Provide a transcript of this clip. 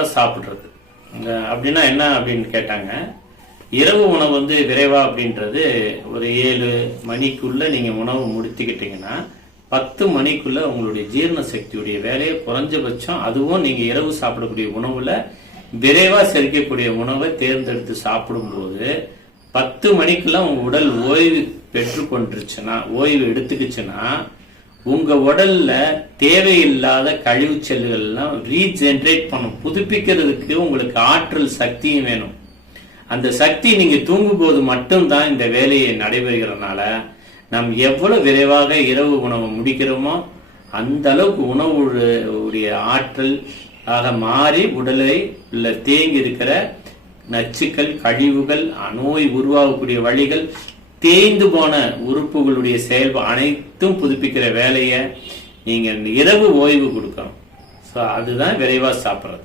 ஃபாஸ்டா சாப்பிடுறது. அப்படின்னா என்ன அப்படின்னு கேட்டாங்க. இரவு உணவு வந்து விரைவா அப்படின்றது ஒரு ஏழு மணிக்குள்ள நீங்கள் உணவு முடித்துக்கிட்டீங்கன்னா பத்து மணிக்குள்ள உங்களுடைய ஜீரண சக்தியுடைய வேலையை குறைஞ்சபட்சம் அதுவும் நீங்கள் இரவு சாப்பிடக்கூடிய உணவில் விரைவாக செரிக்கக்கூடிய உணவை தேர்ந்தெடுத்து சாப்பிடும்போது பத்து மணிக்குள்ள உங்கள் உடல் ஓய்வு பெற்று கொண்டுருச்சுன்னா ஓய்வு எடுத்துக்கிச்சுன்னா உங்க உடல்ல தேவையில்லாத கழிவு செல்லுகள் எல்லாம் பண்ணும். புதுப்பிக்கிறதுக்கு உங்களுக்கு ஆற்றல் சக்தியும் வேணும். அந்த சக்தி நீங்க தூங்கும் போது மட்டும்தான் இந்த வேலையை நடைபெறுகிறனால நாம் எவ்வளவு விரைவாக இரவு உணவு முடிக்கிறோமோ அந்த அளவுக்கு உணவு உடைய ஆற்றல் ஆக மாறி உடலை உள்ள தேங்கி இருக்கிற நச்சுக்கள் கழிவுகள் நோய் உருவாகக்கூடிய வழிகள் தேய்ந்து போன உறுப்புகளுடைய செயல்பு அனைத்தும் புதுப்பிக்கிற வேலையை நீங்கள் இரவு ஓய்வு கொடுக்கணும். ஸோ அதுதான் விரைவாக சாப்பிட்றது.